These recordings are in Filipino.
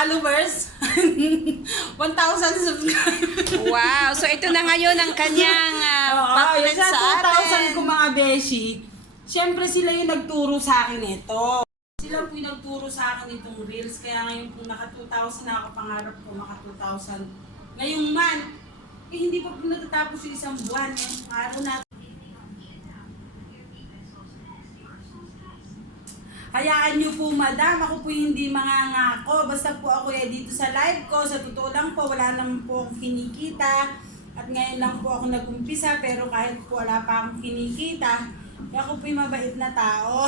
followers. 1,000 subscribers. Wow! So ito na ngayon ang kanyang packlet sa sa 2,000 ko atin. mga beshi. Siyempre sila yung nagturo sa akin ito. Sila po yung nagturo sa akin itong reels. Kaya ngayon po naka 2,000 na ako, pangarap ko maka 2,000. Ngayong month, hindi pa po natatapos yung isang buwan. Ngayong araw na. Hayaan niyo po, madam. Ako po hindi mangangako. Basta po ako dito sa live ko. Sa totoo lang po, wala naman po akong kinikita. At ngayon lang po ako nag-umpisa. Pero kahit po wala pa akong kinikita, ako po yung mabait na tao.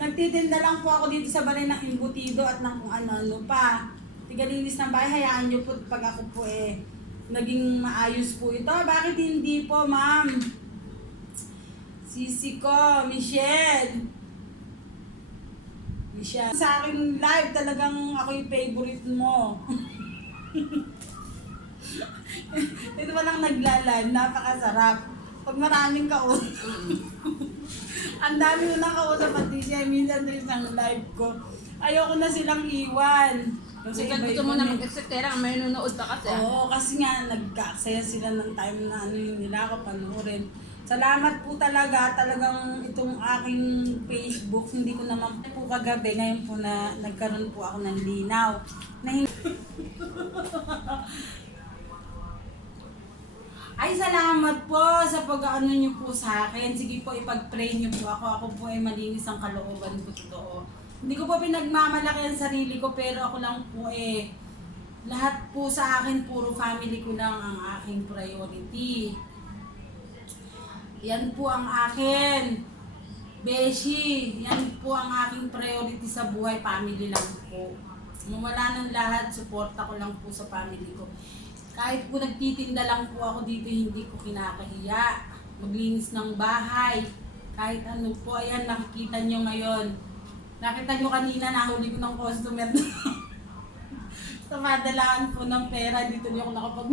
Nagtitinda lang po ako dito sa balay ng imbutido at ng kung ano-ano pa. Tigalinis ng bahay. Hayaan niyo po pag ako po naging maayos po ito. Bakit hindi po, ma'am? Sisi ko, Michelle. Sa akin live, talagang ako yung favorite mo. Ito pa lang nagla-live, napakasarap. Pag maraming kausap. Ang dami mo nang kausap at siya, minsan rin ang live ko. Ayoko na silang iwan. Kasi gusto mo na mag-accept, kaya may nanonood pa kasi. Oo, kasi nga nagkaaksaya sila ng time na ano yung nila ako panoorin. Salamat po talaga, talagang itong aking Facebook, hindi ko naman po kagabi, ngayon po na nagkaroon po ako ng linaw. Ay, salamat po sa pag-ano niyo po sa akin. Sige po, ipag-pray niyo po ako. Ako po ay malinis ang kalooban ko, totoo. Hindi ko po pinagmamalaki ang sarili ko, pero ako lang po lahat po sa akin, puro family ko lang ang aking priority. Yan po ang akin. Beshi, yan po ang aking priority sa buhay. Family lang po. Wala ng lahat, suporta ko lang po sa family ko. Kahit po nagtitinda lang po ako dito, hindi ko kinakahiya. Maglinis ng bahay. Kahit ano po, ayan, nakikita nyo ngayon. Nakita nyo kanina, nahuli ko ng customer. Sa madalaan po ng pera, dito nyo ako nakapag